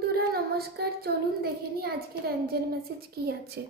বন্ধুরা নমস্কার, চলুন দেখে নিই আজকের অ্যাঞ্জেল মেসেজ কি আছে।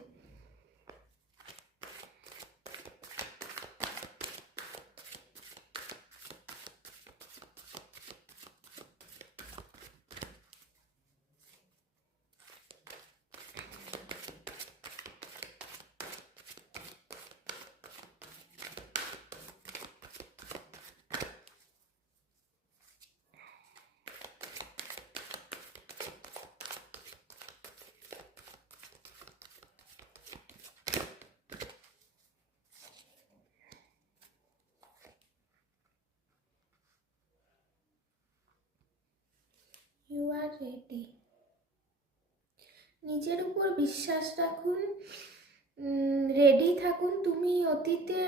You are ready. নিজের উপর বিশ্বাস রাখুন, রেডি থাকুন। তুমি অতীতে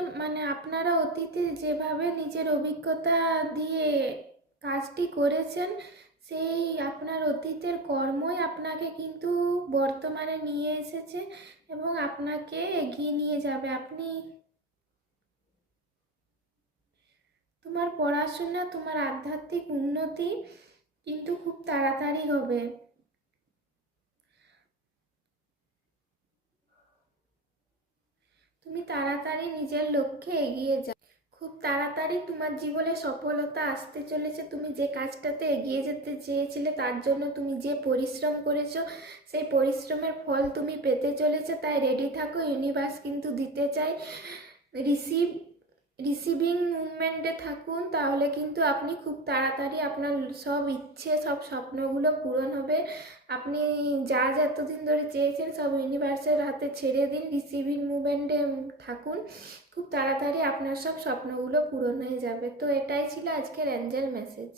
আপনারা অতীতে যেভাবে নিজের অভিজ্ঞতা দিয়ে কাজটি করেছেন, সেই আপনার অতীতের কর্মই আপনাকে কিন্তু বর্তমানে নিয়ে এসেছে এবং আপনাকে এগিয়ে নিয়ে যাবে। তোমার পড়াশোনা, তোমার আধ্যাত্মিক উন্নতি কিন্তু খুব তাড়াতাড়ি হবে। তুমি তাড়াতাড়ি নিজের লক্ষ্যে এগিয়ে যাও। খুব তাড়াতাড়ি তোমার জীবনে সফলতা আসতে চলেছে। তুমি যে কাজটাতে এগিয়ে যেতে চেয়েছিলে, তার জন্য তুমি যে পরিশ্রম করেছো, সেই পরিশ্রমের ফল তুমি পেতে চলেছে। তাই রেডি থাকো, ইউনিভার্স কিন্তু দিতে চাই। রিসিভিং মুভমেন্টে থাকুন, তাহলে কিন্তু আপনি খুব তাড়াতাড়ি আপনার সব ইচ্ছে, সব স্বপ্নগুলো পূরণ হবে। আপনি যা যা এতদিন ধরে চেয়েছেন, সব ইউনিভার্সের হাতে ছেড়ে দিন, রিসিভিং মুভমেন্টে থাকুন। খুব তাড়াতাড়ি আপনার সব স্বপ্নগুলো পূরণ হয়ে যাবে। তো এটাই ছিল আজকের অ্যাঞ্জেল মেসেজ।